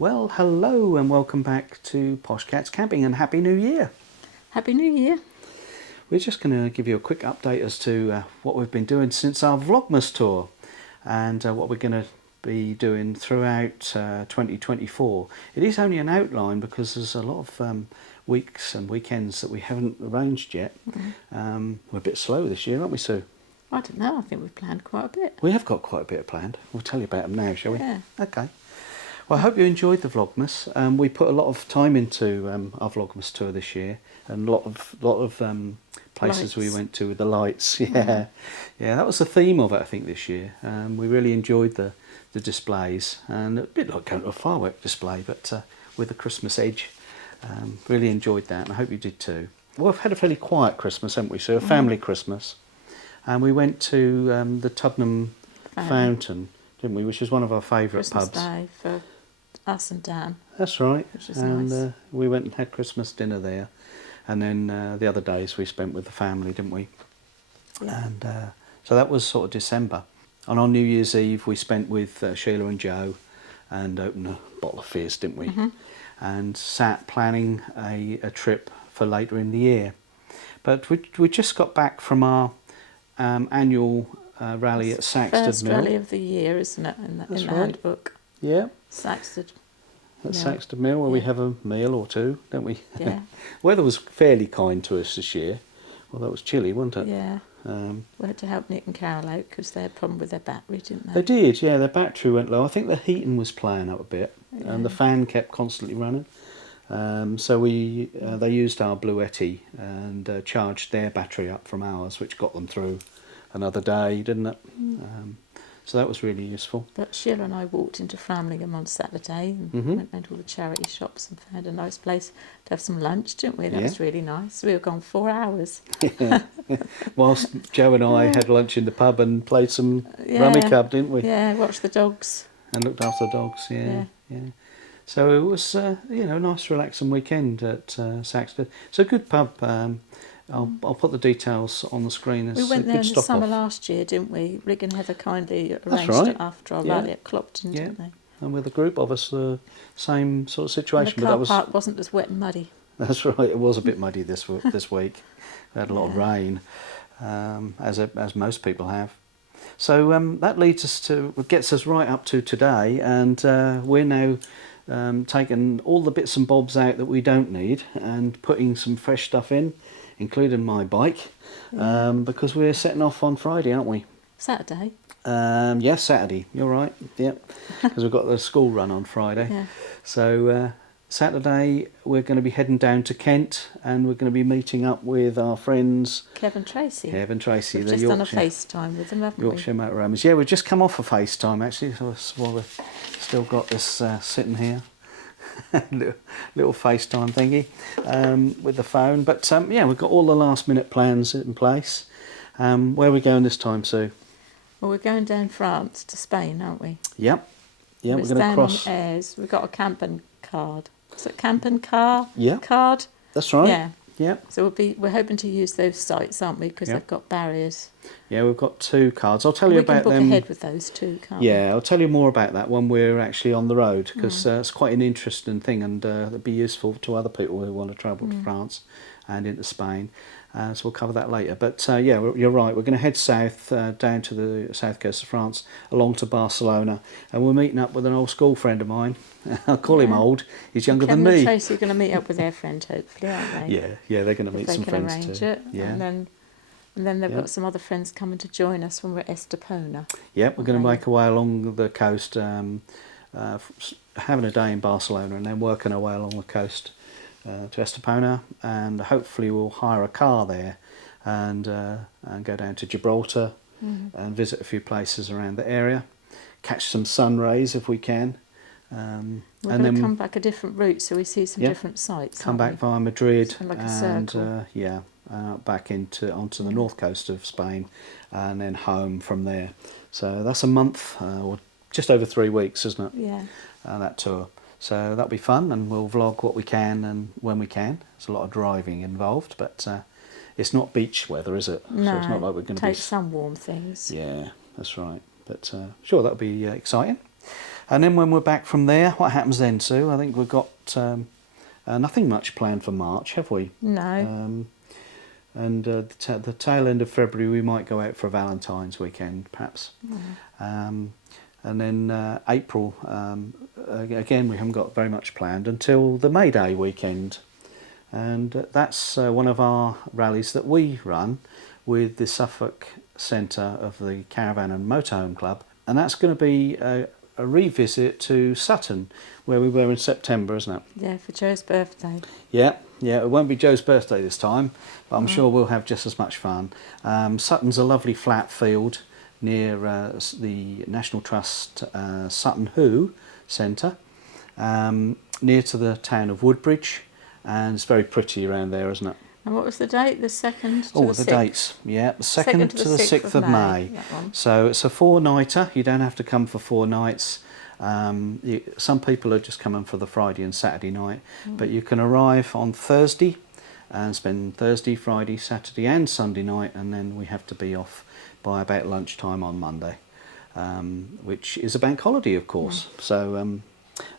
Well, hello and welcome back to Poshcats Camping and Happy New Year. Happy New Year. We're just going to give you a quick update as to what we've been doing since our Vlogmas tour and what we're going to be doing throughout 2024. It is only an outline because there's a lot of weeks and weekends that we haven't arranged yet. We're a bit slow this year, aren't we, Sue? I don't know, I think we've planned quite a bit. We have got quite a bit planned. We'll tell you about them now, shall we? Yeah. Okay. Well, I hope you enjoyed the Vlogmas. We put a lot of time into our Vlogmas tour this year, and a lot of places we went to with the lights. Yeah, that was the theme of it, I think, this year. We really enjoyed the displays, and a bit like going to a firework display, but with a Christmas edge. Really enjoyed that, and I hope you did too. Well, we've had a fairly quiet Christmas, haven't we? So a family Christmas, and we went to the Tuddenham Fountain, didn't we? Which is one of our favourite pubs. Christmas Day for us and Dan. That's right. Which is nice. We went and had Christmas dinner there, and then the other days we spent with the family, didn't we? Yeah. And so that was sort of December. And on New Year's Eve we spent with Sheila and Joe, and opened a bottle of fizz, didn't we? And sat planning a trip for later in the year. But we just got back from our annual rally at Saxtead First Mill. rally of the year, isn't it? In the handbook. Yeah. Saxtead. At Saxtead Mill, where we have a meal or two, don't we? Yeah. Weather was fairly kind to us this year. Well, that was chilly, wasn't it? Yeah. We had to help Nick and Carol out because they had a problem with their battery, didn't they? They did, yeah. Their battery went low. I think the heating was playing up a bit, and the fan kept constantly running. So they used our Bluetti and charged their battery up from ours, which got them through another day, didn't it? So that was really useful. But Sheila and I walked into Framlingham on Saturday and went round to all the charity shops and found a nice place to have some lunch, didn't we? That was really nice. We were gone 4 hours. Yeah. Whilst Joe and I had lunch in the pub and played some rummy cub, didn't we? Yeah, watched the dogs. And looked after the dogs, yeah. So it was, a nice relaxing weekend at Saxtead. It's a good pub. I'll put the details on the screen. We went there in the summer last year, didn't we? Rig and Heather kindly arranged it after our rally at Clopton, didn't they? And with a group of us, same sort of situation. And the car park wasn't as wet and muddy. That's right. It was a bit muddy this week. We had a lot of rain, as most people have. So that gets us right up to today, and we're now taking all the bits and bobs out that we don't need and putting some fresh stuff in, including my bike, because we're setting off on Friday, aren't we? Saturday. Yes, Saturday. You're right. Yep. Because we've got the school run on Friday. Yeah. So Saturday we're going to be heading down to Kent, and we're going to be meeting up with our friends Kevin Tracy. We've just done a FaceTime with them, haven't Yorkshire Motorhomes. Yeah, we've just come off a FaceTime actually, so we've still got this sitting here. little FaceTime thingy with the phone. But we've got all the last minute plans in place. Where are we going this time, Sue? Well, we're going down France to Spain, aren't we? Yep. Yeah, we're going to cross. On Ayres. We've got a camping card. Is it camping car? Yeah. Card? That's right. Yeah. Yeah. So we're hoping to use those sites, aren't we? Because they've got barriers. Yeah, we've got 2 cards. I'll tell you about them. We can book ahead with those 2, can't we? Yeah, I'll tell you more about that when we're actually on the road, because it's quite an interesting thing, and it'll be useful to other people who want to travel to France and into Spain. So we'll cover that later. But you're right. We're going to head south, down to the south coast of France, along to Barcelona, and we're meeting up with an old school friend of mine. I'll call him old. He's younger than me. Kevin and Tracy are going to meet up with their friend, hopefully, aren't they? Yeah, they're going to meet some friends too. They can arrange it. Yeah. And then they've got some other friends coming to join us when we're at Estepona. Yeah, we're going to make our way along the coast, having a day in Barcelona, and then working our way along the coast to Estepona, and hopefully we'll hire a car there and go down to Gibraltar and visit a few places around the area, catch some sun rays if we can. We're going to come back a different route, so we see some different sites. Come back via Madrid like a circle. Back onto the north coast of Spain, and then home from there. So that's a month, or just over 3 weeks, isn't it? Yeah. That tour. So that'll be fun, and we'll vlog what we can and when we can. There's a lot of driving involved, but it's not beach weather, is it? No. So it's not like we're going to take some warm things. Yeah, that's right. But sure, that'll be exciting. And then when we're back from there, what happens then, Sue? I think we've got nothing much planned for March, have we? No. And the tail end of February we might go out for a Valentine's weekend, perhaps. And then April, again, we haven't got very much planned until the May Day weekend. And that's one of our rallies that we run with the Suffolk Centre of the Caravan and Motorhome Club. And that's going to be a revisit to Sutton, where we were in September, isn't it? Yeah, for Joe's birthday. Yeah, it won't be Joe's birthday this time, but I'm sure we'll have just as much fun. Sutton's a lovely flat field near the National Trust Sutton Who Centre, near to the town of Woodbridge, and it's very pretty around there, isn't it? And what was the date? The 2nd to Oh, the the 6th? dates. Yeah, the 2nd to the 6th of May. That one. So it's a 4-nighter. You don't have to come for 4 nights. Some people are just coming for the Friday and Saturday night, but you can arrive on Thursday and spend Thursday, Friday, Saturday and Sunday night, and then we have to be off by about lunchtime on Monday, which is a bank holiday, of course. So,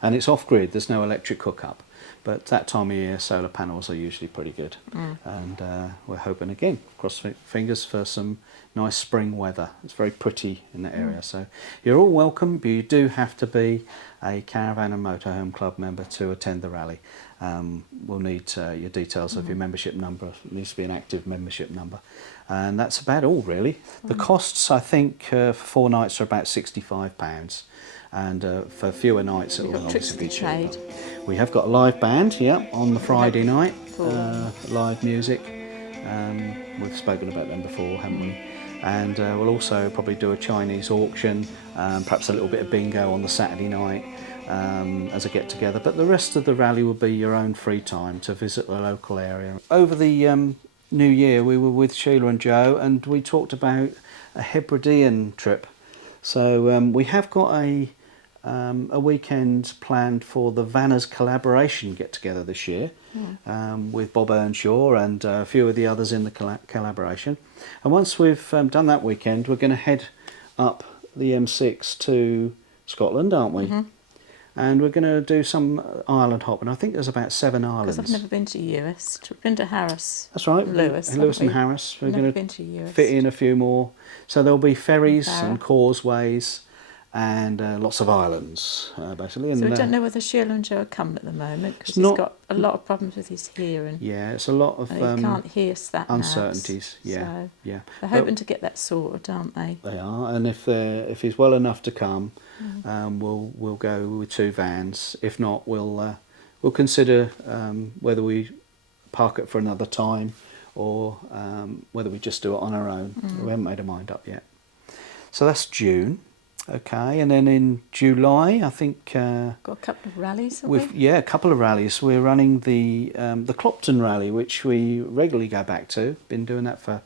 and it's off-grid. There's no electric hookup. But that time of year, solar panels are usually pretty good. And we're hoping, again, cross fingers for some nice spring weather. It's very pretty in that area. So you're all welcome, but you do have to be a Caravan and Motorhome Club member to attend the rally. We'll need your details of your membership number. It needs to be an active membership number. And that's about all, really. The costs, I think, for 4 nights are about £65. And for fewer nights it will obviously be cheaper. We have got a live band, on the Friday night, live music. We've spoken about them before, haven't we? And we'll also probably do a Chinese auction, perhaps a little bit of bingo on the Saturday night as a get-together. But the rest of the rally will be your own free time to visit the local area. Over the New Year we were with Sheila and Joe, and we talked about a Hebridean trip. So we have got a weekend planned for the Vanners collaboration get-together this year with Bob Earnshaw and a few of the others in the collaboration. And once we've done that weekend, we're going to head up the M6 to Scotland, aren't we? And we're going to do some island hopping. I think there's about 7 islands. Because I've never been to US. I've been to Harris. That's right. Lewis and Harris. We're never going been to US. fit in a few more. So there'll be ferries and causeways and lots of islands, basically. So and, we don't know whether Sheila and Joe are coming at the moment because not- he's got a lot of problems with his hearing. Yeah, it's a lot of And he can't hear that uncertainties. now, Yeah, so yeah. they're hoping to get that sorted, aren't they? They are, and if he's well enough to come, we'll go with 2 vans. If not, we'll consider whether we park it for another time or whether we just do it on our own. We haven't made our mind up yet. So that's June. Okay, and then in July, I think Got a couple of rallies, haven't we? a couple of rallies. We're running the Clopton rally, which we regularly go back to. Been doing that for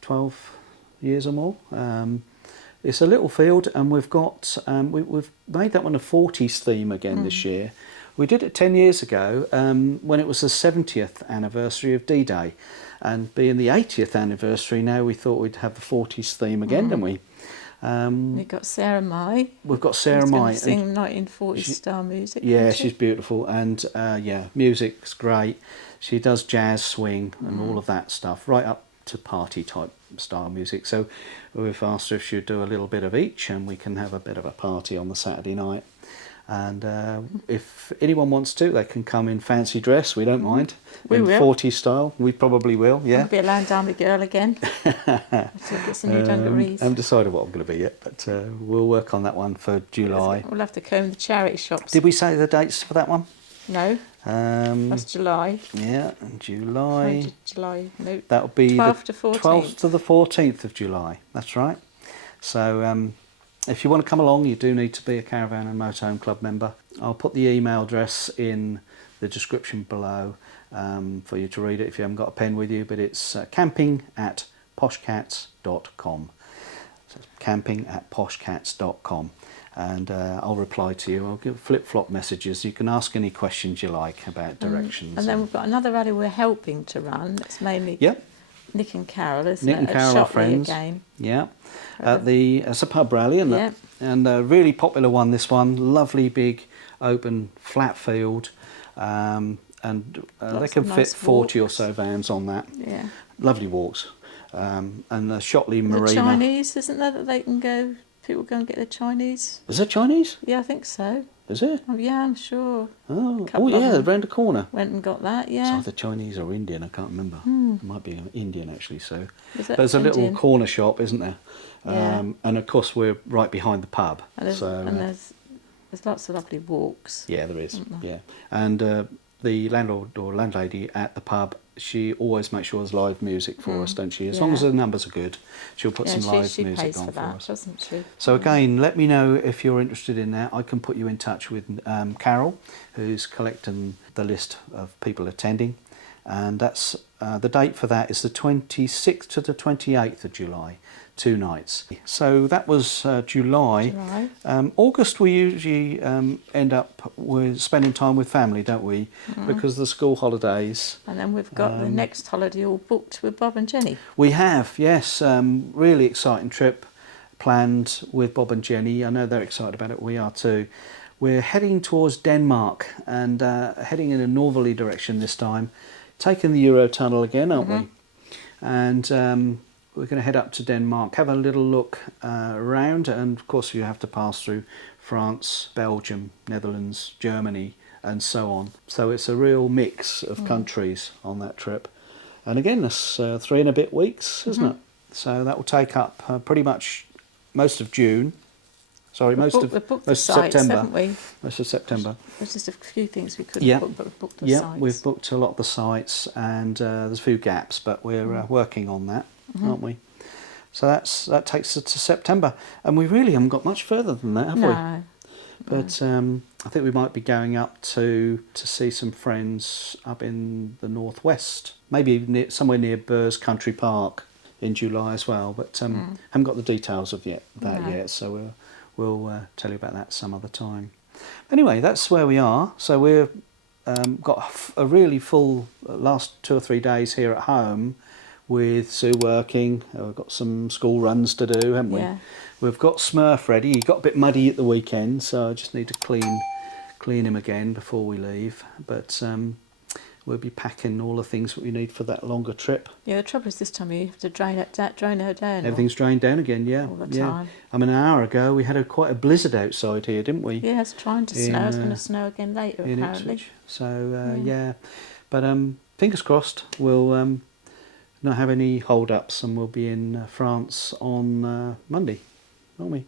12 years or more. It's a little field, and we've got we've made that one a 40s theme again this year. We did it 10 years ago when it was the 70th anniversary of D-Day, and being the 80th anniversary now, we thought we'd have the 40s theme again, didn't we? We've got Sarah Mai. We've got Sarah Who's Mai. going to sing 1940s style music. Yeah, isn't she? she's beautiful, and music's great. She does jazz, swing, and all of that stuff, right up to party type style music. So we've asked her if she'd do a little bit of each, and we can have a bit of a party on the Saturday night. And if anyone wants to, they can come in fancy dress. We don't mind. We in will. 40s style. We probably will. Yeah. I'll be a land army girl again. I'll get some new dungarees. I haven't decided what I'm going to be yet, but we'll work on that one for July. We'll have to comb the charity shops. Did we say the dates for that one? No, that's July. Yeah, in July. July, no. That'll be 12th the to 14th. 12th to the 14th of July. That's right. So if you want to come along, you do need to be a Caravan and Motorhome Club member. I'll put the email address in the description below for you to read it if you haven't got a pen with you, but it's camping@poshcats.com. So it's camping@poshcats.com. And I'll reply to you. I'll give flip-flop messages. You can ask any questions you like about directions. And then we've got another rally we're helping to run. It's mainly Yep. Nick and Carol, isn't Nick it? and At Carol are Shotley friends. again. Yeah, it's a pub rally, isn't it? Yeah. And a really popular one. This one, lovely big open flat field, and they Lots can of fit nice 40 or walks. so vans on that. Yeah. Lovely walks, and the Shotley The Marina. Chinese, isn't there, that they can go? People go and get their Chinese. Is it Chinese? Yeah, I think so. Is it? Oh, yeah, I'm sure. Oh, Couple of yeah, them round the corner. went and got that. It's Yeah. either Chinese or Indian, I can't remember. It might be Indian actually. So Is it there's a little Indian? corner shop, isn't there? Yeah. And of course we're right behind the pub. And there's, so and there's lots of lovely walks. yeah, there is. Isn't there? Yeah, and the landlord or landlady at the pub, she always makes sure there's live music for us, don't she? As long as the numbers are good, she'll put some live she music pays on for for that, us. doesn't she? So again, let me know if you're interested in that. I can put you in touch with Carol, who's collecting the list of people attending, and that's the date for that is the 26th to the 28th of July, 2 nights. So that was July. August we usually end up with spending time with family, don't we? Because of the school holidays. And then we've got the next holiday all booked with Bob and Jenny. We have, yes, really exciting trip planned with Bob and Jenny. I know they're excited about it. We are too. We're heading towards Denmark and heading in a northerly direction this time. Taking the Eurotunnel again, aren't we? And we're going to head up to Denmark, have a little look around, and of course you have to pass through France, Belgium, Netherlands, Germany, and so on. So it's a real mix of countries on that trip. And again, that's 3 and a bit weeks, isn't it? So that will take up pretty much most of June. Sorry, most of September. Haven't we? Most of September. There's just a few things we couldn't book, but we've booked the sites. We've booked a lot of the sites, and there's a few gaps, but we're working on that, aren't we? So that takes us to September, and we really haven't got much further than that, have we? But I think we might be going up to see some friends up in the northwest, maybe somewhere near Burrs Country Park in July as well. But haven't got the details of that yet, so we'll tell you about that some other time. Anyway, that's where we are. So we've got a really full last 2 or 3 days here at home with Sue working. We've got some school runs to do, haven't we? Yeah. We've got Smurf ready. He got a bit muddy at the weekend, so I just need to clean him again before we leave. But we'll be packing all the things that we need for that longer trip. Yeah, the trouble is this time you have to drain her down. Everything's drained down again, yeah. All the time. I mean, an hour ago we had quite a blizzard outside here, didn't we? Yeah, it's trying to snow. It's going to snow again later, in apparently. Ipswich. So, yeah. But fingers crossed we'll not have any hold-ups, and we'll be in France on Monday, won't we?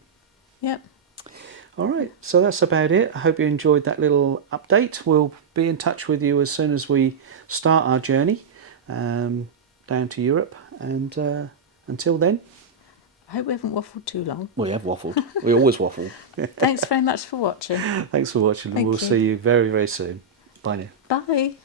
Yep. All right, so that's about it. I hope you enjoyed that little update. We'll be in touch with you as soon as we start our journey down to Europe. And until then... I hope we haven't waffled too long. We have waffled. We always waffle. Thanks very much for watching. Thanks for watching, and Thank we'll you. see you very, very soon. Bye now. Bye.